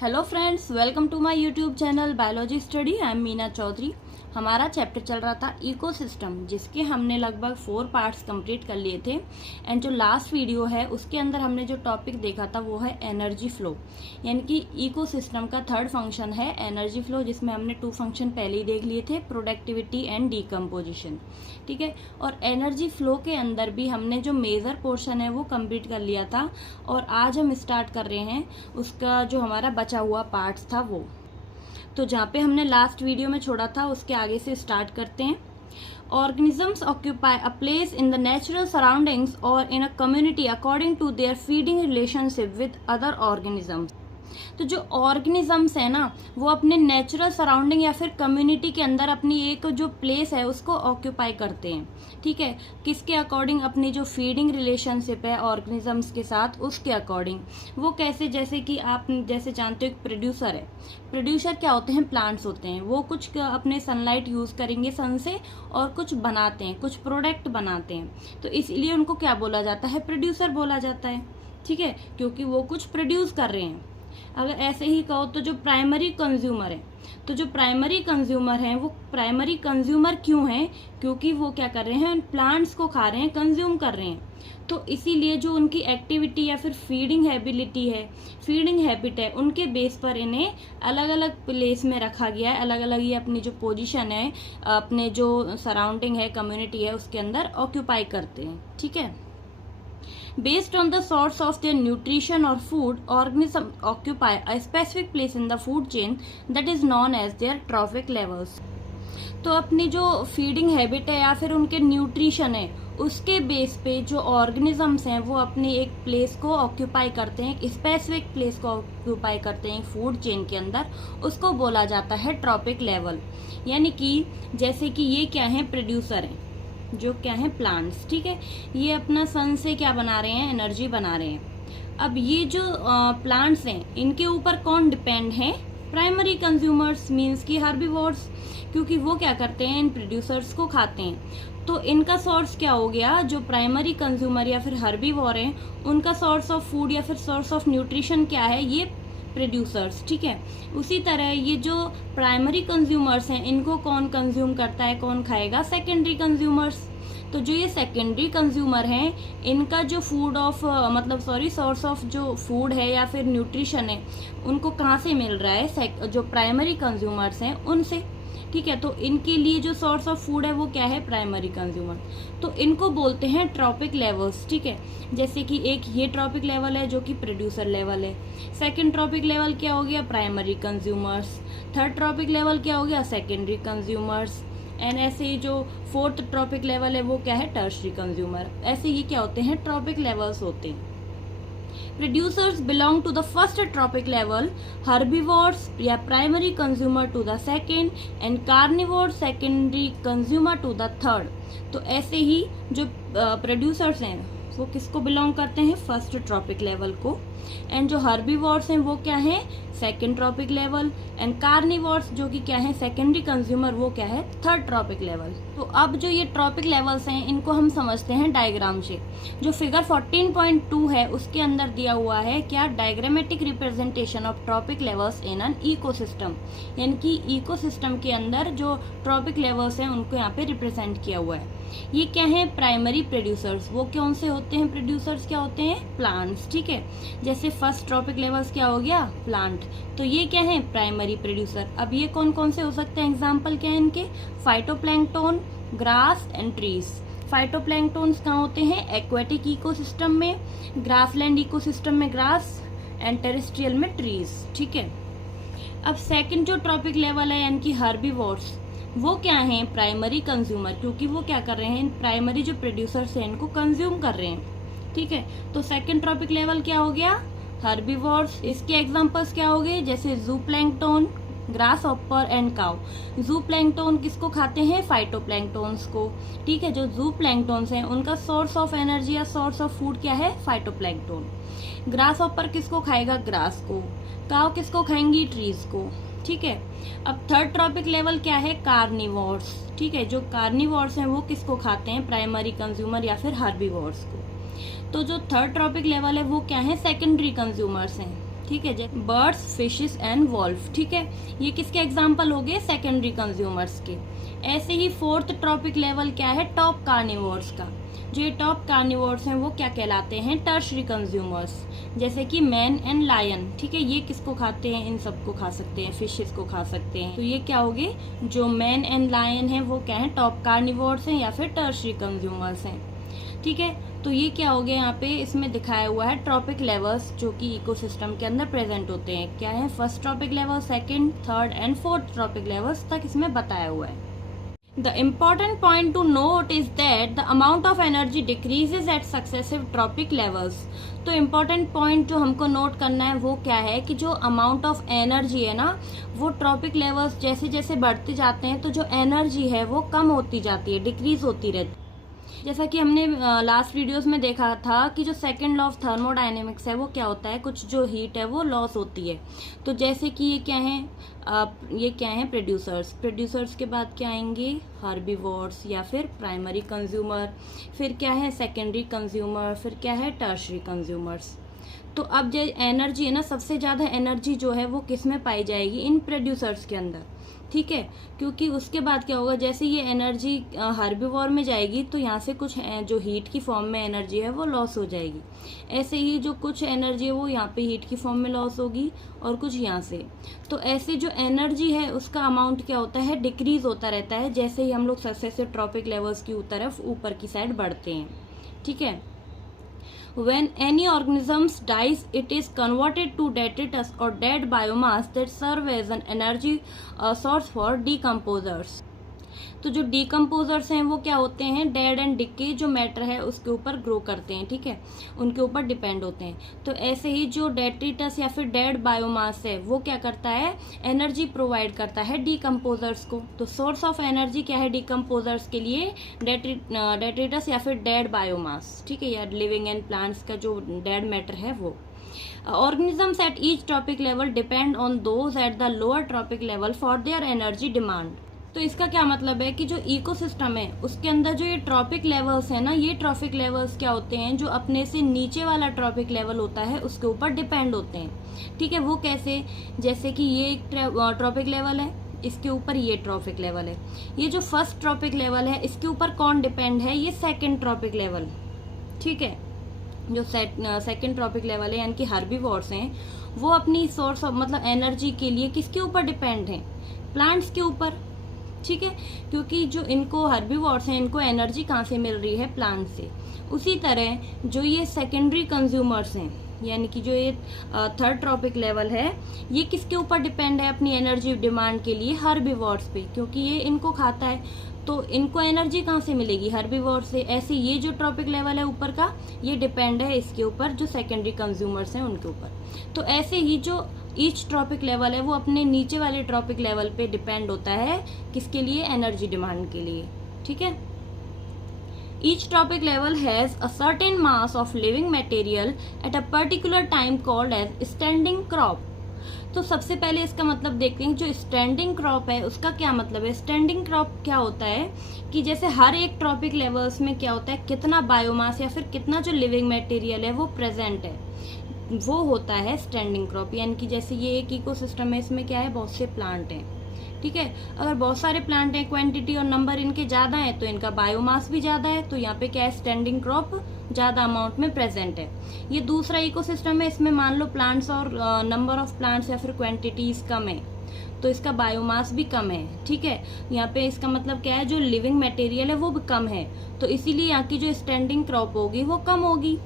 Hello friends, welcome to my YouTube channel biology study. I am Meena Choudhary. हमारा chapter चल रहा था इकोसिस्टम, जिसके हमने लगभग 4 पार्ट्स कंप्लीट कर लिए थे। एंड जो लास्ट वीडियो है उसके अंदर हमने जो टॉपिक देखा था वो है एनर्जी फ्लो, यानी कि इकोसिस्टम का थर्ड फंक्शन है एनर्जी फ्लो, जिसमें हमने 2 फंक्शन पहले ही देख लिए थे, प्रोडक्टिविटी एंड डिकम्पोजिशन। ठीक है, और एनर्जी फ्लो के अंदर भी हमने जो मेजर पोर्शन है वो कंप्लीट कर लिया था, और आज हम स्टार्ट कर रहे हैं उसका जो हमारा बचा हुआ पार्ट्स था वो। तो जहाँ पे हमने लास्ट वीडियो में छोड़ा था उसके आगे से स्टार्ट करते हैं। Organisms occupy a place in the natural surroundings or in a community according to their feeding relationship with other organisms. तो जो ऑर्गेनिजम्स है ना, वो अपने नेचुरल सराउंडिंग या फिर कम्युनिटी के अंदर अपनी एक जो प्लेस है उसको ऑक्यूपाई करते हैं। ठीक है, किसके अकॉर्डिंग? अपनी जो फीडिंग रिलेशनशिप है ऑर्गेनिजम्स के साथ उसके अकॉर्डिंग। वो कैसे? जैसे कि आप जैसे जानते हो एक प्रोड्यूसर है। प्रोड्यूसर क्या होते हैं? प्लांट्स होते हैं। वो कुछ अपने सनलाइट यूज करेंगे सन से और कुछ बनाते हैं, कुछ प्रोडक्ट बनाते हैं, तो इसलिए उनको क्या बोला जाता है? प्रोड्यूसर बोला जाता है। ठीक है, क्योंकि वो कुछ प्रोड्यूस कर रहे हैं। अगर ऐसे ही कहो तो जो प्राइमरी कंज्यूमर है, तो जो प्राइमरी कंज्यूमर हैं वो प्राइमरी कंज्यूमर क्यों हैं? क्योंकि वो क्या कर रहे हैं? प्लांट्स को खा रहे हैं, कंज्यूम कर रहे हैं। तो इसीलिए जो उनकी एक्टिविटी या फिर फीडिंग हैबिलिटी है, फीडिंग हैबिट है, उनके बेस पर इन्हें अलग अलग प्लेस में रखा गया है। अलग अलग ये अपनी जो पोजीशन है, अपने जो सराउंडिंग है, कम्युनिटी है, उसके अंदर ऑक्यूपाई करते हैं। ठीक है, Based on the source of their nutrition or food, organisms occupy a specific place in the food chain that is known as their trophic levels. तो अपनी जो फीडिंग हैबिट है या फिर उनके न्यूट्रिशन है, उसके बेस पे जो ऑर्गेनिजम्स हैं वो अपनी एक प्लेस को ऑक्यूपाई करते हैं, एक स्पेसिफिक प्लेस को ऑक्यूपाई करते हैं फूड चेन के अंदर। उसको बोला जाता है ट्रॉपिक लेवल। यानी कि जैसे कि ये क्या है? प्रोड्यूसर हैं, जो क्या है? प्लांट्स। ठीक है, ये अपना सन से क्या बना रहे हैं? एनर्जी बना रहे हैं। अब ये जो प्लांट्स हैं, इनके ऊपर कौन डिपेंड है? प्राइमरी कंज्यूमर्स, मीन्स की हर्बीवोर्स, क्योंकि वो क्या करते हैं? इन प्रोड्यूसर्स को खाते हैं। तो इनका सोर्स क्या हो गया? जो प्राइमरी कंज्यूमर या फिर हर्बीवोर हैं, उनका सोर्स ऑफ फूड या फिर सोर्स ऑफ न्यूट्रिशन क्या है? ये प्रोड्यूसर्स। ठीक है, उसी तरह ये जो प्राइमरी कंज्यूमर्स हैं, इनको कौन कंज्यूम करता है, कौन खाएगा? Secondary consumers. तो जो ये सेकेंडरी कंज्यूमर हैं, इनका जो फूड ऑफ सोर्स ऑफ जो फूड है या फिर न्यूट्रिशन है, उनको कहाँ से मिल रहा है? जो प्राइमरी कंज्यूमर्स हैं उनसे। ठीक है, तो इनके लिए जो सोर्स ऑफ फूड है वो क्या है? Primary consumer. तो इनको बोलते हैं ट्रॉपिक लेवल्स। ठीक है, जैसे कि एक ये ट्रॉपिक लेवल है जो कि प्रोड्यूसर लेवल है। सेकंड ट्रॉपिक लेवल क्या हो गया? Primary consumers. Third trophic level क्या हो गया? Secondary consumers. एंड ऐसे ही जो फोर्थ ट्रॉपिक लेवल है वो क्या है? Tertiary consumer. ऐसे ये क्या होते हैं? ट्रॉपिक लेवल्स होते हैं। Producers belong to the first tropic level, herbivores या primary consumer to the second and carnivores secondary consumer to the third. तो ऐसे ही जो producers हैं वो किसको बिलोंग करते हैं? फर्स्ट ट्रॉपिक लेवल को। एंड जो हर्बीवोर्स हैं वो क्या है? Second trophic level. And carnivores जो कि क्या है? सेकेंडरी कंज्यूमर, वो क्या है? Third trophic level. तो अब जो ये ट्रॉपिक लेवल्स हैं इनको हम समझते हैं डायग्राम से। जो फिगर 14.2 है उसके अंदर दिया हुआ है क्या? Diagrammatic representation of trophic levels in an ecosystem. यानी कि इकोसिस्टम के अंदर जो ट्रॉपिक लेवल्स हैं उनको यहाँ पे रिप्रेजेंट किया हुआ है। ये क्या है? Primary producers. वो कौन से होते हैं? प्रोड्यूसर्स क्या होते हैं? प्लांट्स। ठीक है, जैसे फर्स्ट ट्रॉपिक लेवल्स क्या हो गया? प्लांट। तो ये क्या है? Primary producer. अब ये कौन कौन से हो सकते हैं? एग्जाम्पल क्या है इनके? Phytoplankton, grass and trees. Phytoplanktons कहाँ होते हैं? एक्वेटिक इकोसिस्टम में, ग्रासलैंड इकोसिस्टम में ग्रास एंड टेरेस्ट्रियल में ट्रीज। ठीक है, अब सेकंड जो ट्रॉपिक लेवल है यानी कि हर्बीवोर्स, वो क्या है? प्राइमरी कंज्यूमर, क्योंकि वो क्या कर रहे हैं? प्राइमरी जो प्रोड्यूसर्स हैं इनको कंज्यूम कर रहे हैं। ठीक है, तो सेकंड ट्रॉपिक लेवल क्या हो गया? हर्बीवोर्स। इसके एग्जांपल्स क्या हो गए? जैसे जूप्लैंक्टन, ग्रास हॉपर एंड काउ। जूप्लैंक्टन किसको खाते हैं? फाइटोप्लैंक्टन्स को। ठीक है, जो जूप्लैंक्टन्स हैं उनका सोर्स ऑफ एनर्जी या सोर्स ऑफ फूड क्या है? फाइटोप्लैंक्टन। ग्रास हॉपर किसको खाएगा? ग्रास को। काउ किसको खाएंगी? ट्रीज को। ठीक है, अब थर्ड ट्रॉपिक लेवल क्या है? कार्निवोर्स। ठीक है, जो कार्निवोर्स हैं वो किसको खाते हैं? प्राइमरी कंज्यूमर या फिर हर्बीवोर्स को। तो जो थर्ड ट्रॉपिक लेवल है वो क्या है? सेकेंडरी कंज्यूमर्स हैं। ठीक है, जैसे बर्ड्स, फिशेस एंड वॉल्फ। ठीक है, ये किसके एग्जाम्पल हो गए? सेकेंडरी कंज्यूमर्स के। ऐसे ही फोर्थ ट्रॉपिक लेवल क्या है? टॉप कार्निवोर्स का। जो ये टॉप कार्निवोर्स हैं वो क्या कहलाते हैं? टर्शरी कंज्यूमर्स, जैसे कि मैन एंड लायन। ठीक है, ये किसको खाते हैं? इन सबको खा सकते हैं, फिशेस को खा सकते हैं। तो ये क्या हो गए? जो मैन एंड लायन है वो क्या है? टॉप कार्निवोर्स हैं या फिर टर्शरी कंज्यूमर्स हैं। ठीक है, तो ये क्या हो गया? यहाँ पे इसमें दिखाया हुआ है ट्रॉपिक लेवल्स जो कि इकोसिस्टम के अंदर प्रेजेंट होते हैं। क्या है? First trophic level, second, third and fourth trophic levels तक इसमें बताया हुआ है। The important point to note is that the amount of energy decreases at successive tropic levels. तो इम्पॉर्टेंट पॉइंट जो हमको नोट करना है वो क्या है कि जो अमाउंट ऑफ एनर्जी है ना, वो ट्रॉपिक लेवल्स जैसे जैसे बढ़ते जाते हैं तो जो एनर्जी है वो कम होती जाती है, डिक्रीज होती रहती है। जैसा कि हमने लास्ट वीडियोस में देखा था कि जो सेकंड लॉ ऑफ थर्मोडायनेमिक्स है वो क्या होता है? कुछ जो हीट है वो लॉस होती है। तो जैसे कि ये क्या है? ये क्या है? प्रोड्यूसर्स के बाद क्या आएंगे? हर्बीवोर्स या फिर प्राइमरी कंज्यूमर, फिर क्या है? सेकेंडरी कंज्यूमर, फिर क्या है? Tertiary consumers. तो अब जो एनर्जी है ना, सबसे ज़्यादा एनर्जी जो है वो किस में पाई जाएगी? इन प्रोड्यूसर्स के अंदर। ठीक है, क्योंकि उसके बाद क्या होगा? जैसे ये एनर्जी हर्बीवोर में जाएगी तो यहाँ से कुछ जो हीट की फॉर्म में एनर्जी है वो लॉस हो जाएगी। ऐसे ही जो कुछ एनर्जी है वो यहाँ पे हीट की फॉर्म में लॉस होगी और कुछ यहाँ से। तो ऐसे जो एनर्जी है उसका अमाउंट क्या होता है? डिक्रीज होता रहता है जैसे ही हम लोग सक्सेसिव ट्रॉपिक लेवल्स की तरफ ऊपर की साइड बढ़ते हैं। ठीक है, When any organism dies, it is converted to detritus or dead biomass that serve as an energy source for decomposers. तो जो डीकम्पोजर्स हैं वो क्या होते हैं? डेड एंड डिके जो मैटर है उसके ऊपर ग्रो करते हैं। ठीक है, उनके ऊपर डिपेंड होते हैं। तो ऐसे ही जो डेट्रिटस या फिर डेड बायोमास है वो क्या करता है? एनर्जी प्रोवाइड करता है डीकम्पोजर्स को। तो सोर्स ऑफ एनर्जी क्या है डीकम्पोजर्स के लिए? डेट्रिटस या फिर डेड बायोमास। ठीक है, या लिविंग एंड प्लांट्स का जो डेड मैटर है वो। Organisms at each tropic level depend on those at the lower tropic level for their energy demand. तो इसका क्या मतलब है कि जो इकोसिस्टम है उसके अंदर जो ये ट्रॉपिक लेवल्स है ना, ये ट्रॉपिक लेवल्स क्या होते हैं? जो अपने से नीचे वाला ट्रॉपिक लेवल होता है उसके ऊपर डिपेंड होते हैं। ठीक है, वो कैसे? जैसे कि ये एक ट्रॉपिक लेवल है, इसके ऊपर ये ट्रॉपिक लेवल है। ये जो फर्स्ट ट्रॉपिक लेवल है इसके ऊपर कौन डिपेंड है? ये सेकेंड ट्रॉपिक लेवल। ठीक है, जो सेकेंड ट्रॉपिक लेवल है यानी कि हर्बीवोर्स हैं वो अपनी सोर्स ऑफ मतलब एनर्जी के लिए किसके ऊपर डिपेंड है? प्लांट्स के ऊपर। ठीक है, क्योंकि जो इनको हर्बीवोर्स हैं इनको एनर्जी कहाँ से मिल रही है? प्लांट से। उसी तरह जो ये सेकेंडरी कंज्यूमर्स हैं यानी कि जो ये थर्ड ट्रॉपिक लेवल है ये किसके ऊपर डिपेंड है अपनी एनर्जी डिमांड के लिए? हर्बीवोर्स पे, क्योंकि ये इनको खाता है तो इनको एनर्जी कहाँ से मिलेगी? हर्बीवोर से। ऐसे ये जो ट्रॉपिक लेवल है ऊपर का ये डिपेंड है इसके ऊपर, जो सेकेंडरी कंज्यूमर्स हैं उनके ऊपर। तो ऐसे ही जो ईच ट्रॉपिक लेवल है वो अपने नीचे वाले ट्रॉपिक लेवल पे डिपेंड होता है किसके लिए? एनर्जी डिमांड के लिए। ठीक है, each trophic level has a certain mass of living material at a particular time called as standing crop. तो सबसे पहले इसका मतलब देखते हैं। जो स्टैंडिंग क्रॉप है उसका क्या मतलब है? स्टैंडिंग क्रॉप क्या होता है कि जैसे हर एक ट्रॉपिक लेवल्स में क्या होता है, कितना बायोमास या फिर कितना जो लिविंग मटेरियल है वो प्रेजेंट है, वो होता है स्टैंडिंग क्रॉप। यानी कि जैसे ये एक इकोसिस्टम है, इसमें क्या है? बहुत से प्लांट हैं। ठीक है, अगर बहुत सारे प्लांट हैं, क्वांटिटी और नंबर इनके ज़्यादा है तो इनका बायोमास भी ज़्यादा है, तो यहाँ पे क्या है? स्टैंडिंग क्रॉप ज़्यादा अमाउंट में प्रेजेंट है। ये दूसरा इकोसिस्टम है, इसमें मान लो प्लांट्स और नंबर ऑफ प्लांट्स या फिर क्वांटिटीज कम है तो इसका बायोमास भी कम है। ठीक है, यहाँ पे इसका मतलब क्या है? जो लिविंग मटेरियल है वो भी कम है, तो इसीलिए यहाँ की जो स्टैंडिंग क्रॉप होगी वो कम होगी।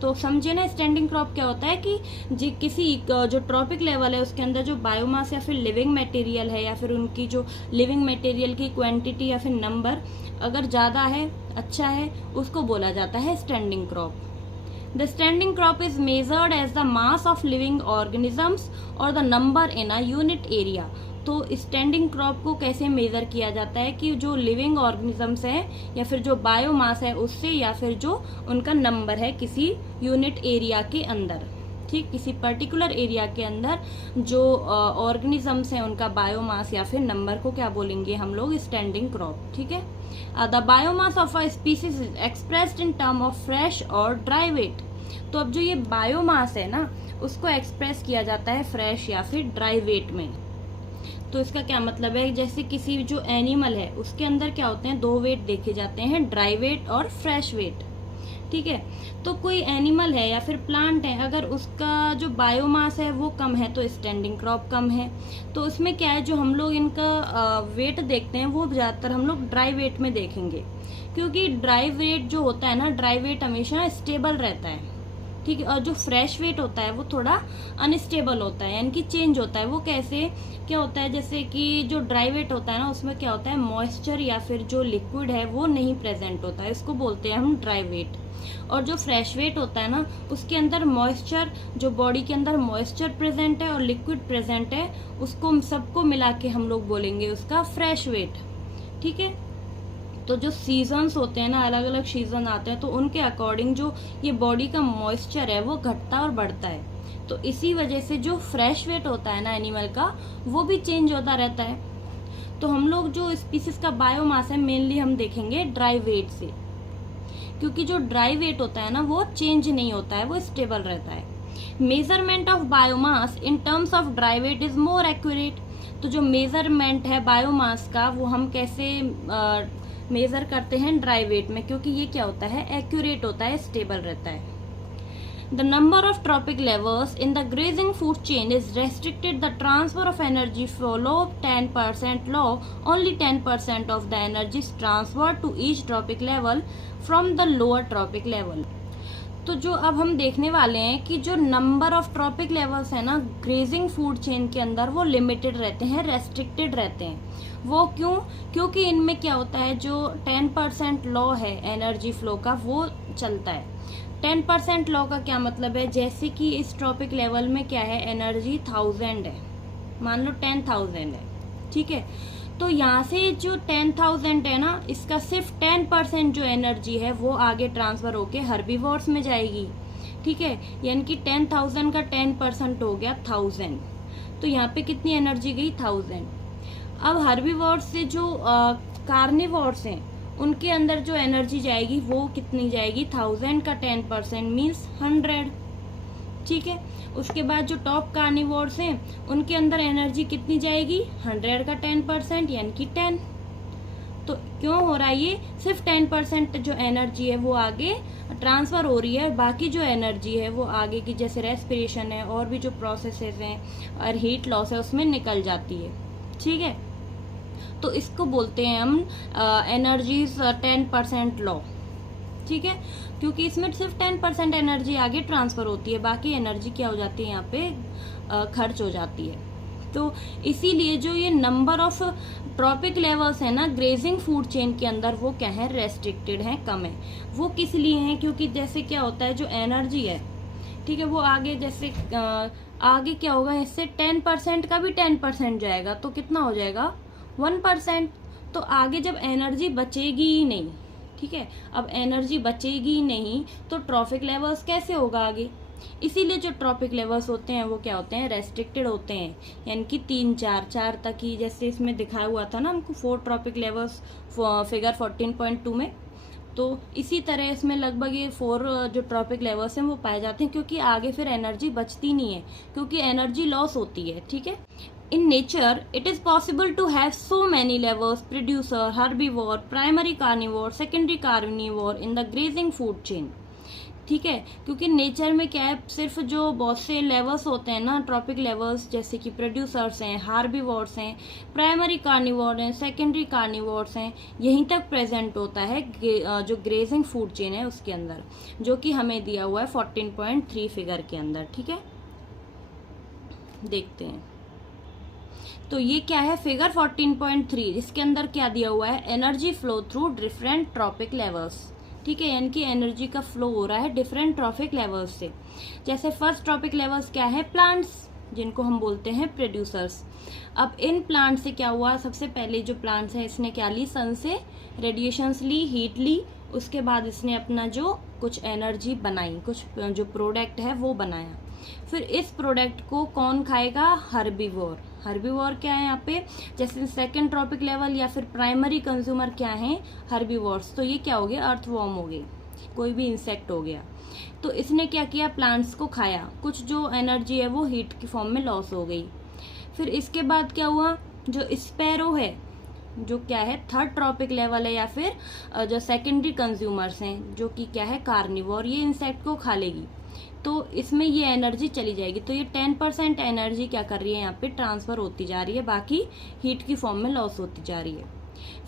तो समझे ना, स्टैंडिंग क्रॉप क्या होता है कि जी किसी जो ट्रॉपिक लेवल है उसके अंदर जो बायोमास या फिर लिविंग मटेरियल है या फिर उनकी जो लिविंग मटेरियल की क्वांटिटी या फिर नंबर अगर ज़्यादा है, अच्छा है, उसको बोला जाता है standing crop. The standing crop is measured as the mass of living organisms और the number in a unit area. तो स्टैंडिंग क्रॉप को कैसे मेजर किया जाता है कि जो लिविंग ऑर्गेनिजम्स हैं या फिर जो बायोमास है उससे, या फिर जो उनका नंबर है किसी यूनिट एरिया के अंदर। ठीक, किसी पर्टिकुलर एरिया के अंदर जो ऑर्गेनिजम्स हैं उनका बायोमास या फिर नंबर को क्या बोलेंगे हम लोग? Standing crop. ठीक है, the biomass of a species is expressed in term of fresh और ड्राई वेट। तो अब जो ये बायोमास है ना उसको एक्सप्रेस किया जाता है फ्रेश या फिर ड्राई वेट में। तो इसका क्या मतलब है, जैसे किसी जो एनिमल है उसके अंदर क्या होते हैं, 2 वेट देखे जाते हैं, ड्राई वेट और फ्रेश वेट। ठीक है, तो कोई एनिमल है या फिर प्लांट है, अगर उसका जो बायोमास है वो कम है तो स्टैंडिंग क्रॉप कम है, तो उसमें क्या है, जो हम लोग इनका वेट देखते हैं वो ज़्यादातर हम लोग ड्राई वेट में देखेंगे, क्योंकि ड्राई वेट जो होता है ना, ड्राई वेट हमेशा स्टेबल रहता है। ठीक है, और जो फ्रेश वेट होता है वो थोड़ा अनस्टेबल होता है, यानी कि चेंज होता है। वो कैसे, क्या होता है, जैसे कि जो ड्राई वेट होता है ना, उसमें क्या होता है, मॉइस्चर या फिर जो लिक्विड है वो नहीं प्रेजेंट होता है, इसको बोलते हैं हम ड्राई वेट। और जो फ्रेश वेट होता है ना, उसके अंदर मॉइस्चर, जो बॉडी के अंदर मॉइस्चर प्रेजेंट है और लिक्विड प्रेजेंट है, उसको सबको मिला के हम लोग बोलेंगे उसका फ्रेश वेट। ठीक है, तो जो सीजन्स होते हैं ना, अलग अलग सीजन आते हैं, तो उनके अकॉर्डिंग जो ये बॉडी का मॉइस्चर है वो घटता और बढ़ता है। तो इसी वजह से जो फ्रेश वेट होता है ना एनिमल का, वो भी चेंज होता रहता है। तो हम लोग जो स्पीसीज का बायोमास है मेनली हम देखेंगे ड्राई वेट से, क्योंकि जो ड्राई वेट होता है ना वो चेंज नहीं होता है, वो स्टेबल रहता है। Measurement of biomass in terms of dry weight is more accurate. तो जो मेजरमेंट है बायोमास का वो हम कैसे मेजर करते हैं, ड्राई वेट में, क्योंकि ये क्या होता है, एक्यूरेट होता है, स्टेबल रहता है। The number of tropic levels in the grazing food chain is restricted. The transfer of energy follow 10% law. Only 10% of the energy is transferred to each tropic level from the lower tropic level. तो जो अब हम देखने वाले हैं कि जो number of trophic levels है ना ग्रेजिंग फूड चेन के अंदर, वो लिमिटेड रहते हैं, रेस्ट्रिक्टेड रहते हैं। वो क्यों, क्योंकि इनमें क्या होता है, जो 10% लॉ है एनर्जी फ्लो का वो चलता है। 10% लॉ का क्या मतलब है, जैसे कि इस ट्रॉपिक लेवल में क्या है, एनर्जी 1000 है, मान लो 10,000 है। ठीक है, तो यहाँ से जो 10,000 है ना, इसका सिर्फ 10% जो एनर्जी है वो आगे ट्रांसफर होके हर्बीवोर्स में जाएगी। ठीक है, यानी कि 10,000 का 10% हो गया 1000, तो यहाँ पे कितनी एनर्जी गई, 1000। अब हर्बीवोर्स से जो कार्निवोर्स हैं उनके अंदर जो एनर्जी जाएगी वो कितनी जाएगी, 1000 का 10% मीन्स 100। ठीक है, उसके बाद जो टॉप कार्निवोर्स हैं उनके अंदर एनर्जी कितनी जाएगी, 100 का 10% यानी कि 10। तो क्यों हो रहा है ये, सिर्फ 10% जो एनर्जी है वो आगे ट्रांसफर हो रही है, बाकी जो एनर्जी है वो आगे की जैसे रेस्पिरेशन है और भी जो प्रोसेसेस हैं और हीट लॉस है उसमें निकल जाती है। ठीक है, तो इसको बोलते हैं हम एनर्जीज 10% लॉ। ठीक है, क्योंकि इसमें सिर्फ 10% एनर्जी आगे ट्रांसफर होती है, बाकी एनर्जी क्या हो जाती है, यहाँ पे खर्च हो जाती है। तो इसीलिए जो ये नंबर ऑफ ट्रॉपिक लेवल्स है ना ग्रेजिंग फूड चेन के अंदर, वो क्या है, रेस्ट्रिक्टेड है, कम है। वो किस लिए है, क्योंकि जैसे क्या होता है, जो एनर्जी है, ठीक है, वो आगे जैसे आगे क्या होगा, इससे 10% का भी 10% जाएगा, तो कितना हो जाएगा, 1%। तो आगे जब एनर्जी बचेगी ही नहीं, ठीक है, अब एनर्जी बचेगी ही नहीं तो ट्रॉपिक लेवल्स कैसे होगा आगे। इसीलिए जो ट्रॉपिक लेवल्स होते हैं वो क्या होते हैं, रेस्ट्रिक्टेड होते हैं, यानी कि 3, 4 तक ही, जैसे इसमें दिखाया हुआ था ना हमको 4 ट्रॉपिक लेवल्स फिगर 14.2 में। तो इसी तरह इसमें लगभग ये 4 जो ट्रॉपिक लेवल्स हैं वो पाए जाते हैं, क्योंकि आगे फिर एनर्जी बचती नहीं है, क्योंकि एनर्जी लॉस होती है। ठीक है, in nature it is possible to have so many levels, producer, herbivore, primary carnivore, secondary carnivore in the grazing food chain। ठीक है, क्योंकि नेचर में क्या है, सिर्फ जो बहुत से लेवल्स होते हैं ना ट्रॉपिक लेवल्स, जैसे कि प्रोड्यूसर्स हैं, हार्बीवोर्स हैं, प्राइमरी कार्निवोर हैं, सेकेंडरी कार्निवोर्स हैं, यहीं तक प्रेजेंट होता है जो ग्रेजिंग फूड चेन है उसके अंदर, जो कि हमें दिया हुआ है 14.3 फिगर के अंदर। ठीक है, देखते हैं। तो ये क्या है, फिगर 14.3, जिसके अंदर क्या दिया हुआ है, energy flow through different trophic levels. ठीक है, यानी कि एनर्जी का फ्लो हो रहा है डिफरेंट ट्रॉपिक लेवल्स से। जैसे फर्स्ट ट्रॉपिक लेवल्स क्या है, प्लांट्स, जिनको हम बोलते हैं प्रोड्यूसर्स। अब इन प्लांट से क्या हुआ, सबसे पहले जो प्लांट्स है इसने क्या ली, सन से रेडिएशंस ली, हीट ली, उसके बाद इसने अपना जो कुछ एनर्जी बनाई, कुछ जो प्रोडक्ट है वो बनाया। फिर इस प्रोडक्ट को कौन खाएगा, हर्बीवोर। हर्बीवोर क्या है यहाँ पे, जैसे सेकंड ट्रॉपिक लेवल या फिर प्राइमरी कंज्यूमर क्या है, हर्बीवोर्स। तो ये क्या हो गए, अर्थवॉर्म हो गए। कोई भी इंसेक्ट हो गया, तो इसने क्या किया, प्लांट्स को खाया, कुछ जो एनर्जी है वो हीट की फॉर्म में लॉस हो गई। फिर इसके बाद क्या हुआ, जो स्पैरो है, जो क्या है थर्ड ट्रॉपिक लेवल है, या फिर जो सेकेंडरी कंज्यूमर्स हैं, जो कि क्या है कार्निवोर, ये इंसेक्ट को खा लेगी, तो इसमें ये एनर्जी चली जाएगी। तो ये 10% एनर्जी क्या कर रही है, यहाँ पे ट्रांसफर होती जा रही है, बाकी हीट की फॉर्म में लॉस होती जा रही है।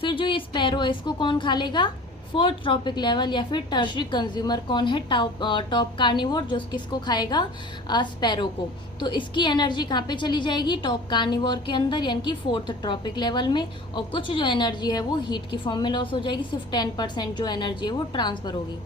फिर जो ये स्पैरो है, इसको कौन खा लेगा, फोर्थ ट्रॉपिक लेवल या फिर टर्शरी कंज्यूमर कौन है, टॉप कार्निवोर, जो किसको खाएगा, स्पैरो को। तो इसकी एनर्जी कहाँ पे चली जाएगी, टॉप कार्निवोर के अंदर, यानी कि फोर्थ ट्रॉपिक लेवल में, और कुछ जो एनर्जी है वो हीट की फॉर्म में लॉस हो जाएगी, सिर्फ 10% जो एनर्जी है वो ट्रांसफर होगी।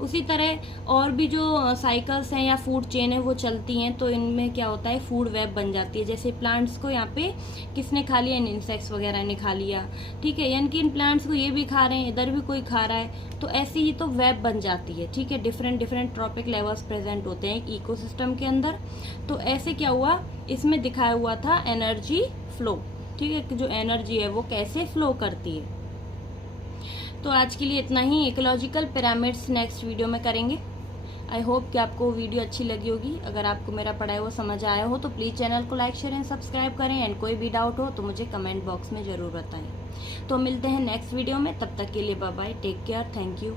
उसी तरह और भी जो साइकिल्स हैं या फूड चेन है वो चलती हैं, तो इनमें क्या होता है, फूड वेब बन जाती है। जैसे प्लांट्स को यहाँ पे किसने खा लिया, इन इंसेक्ट्स वगैरह ने खा लिया, ठीक है, यानी कि इन प्लांट्स को ये भी खा रहे हैं, इधर भी कोई खा रहा है, तो ऐसी ही तो वेब बन जाती है, ठीक है। Different different trophic levels present होते हैं एक इकोसिस्टम के अंदर। तो ऐसे क्या हुआ, इसमें दिखाया हुआ था एनर्जी फ्लो, ठीक है, कि जो एनर्जी है वो कैसे फ्लो करती है। तो आज के लिए इतना ही। इकोलॉजिकल पिरामिड्स नेक्स्ट वीडियो में करेंगे। आई होप कि आपको वीडियो अच्छी लगी होगी। अगर आपको मेरा पढ़ाया हुआ समझ आया हो तो प्लीज़ चैनल को लाइक शेयर एंड सब्सक्राइब करें, एंड कोई भी डाउट हो तो मुझे कमेंट बॉक्स में ज़रूर बताएं। तो मिलते हैं नेक्स्ट वीडियो में, तब तक के लिए bye bye, take care, thank you.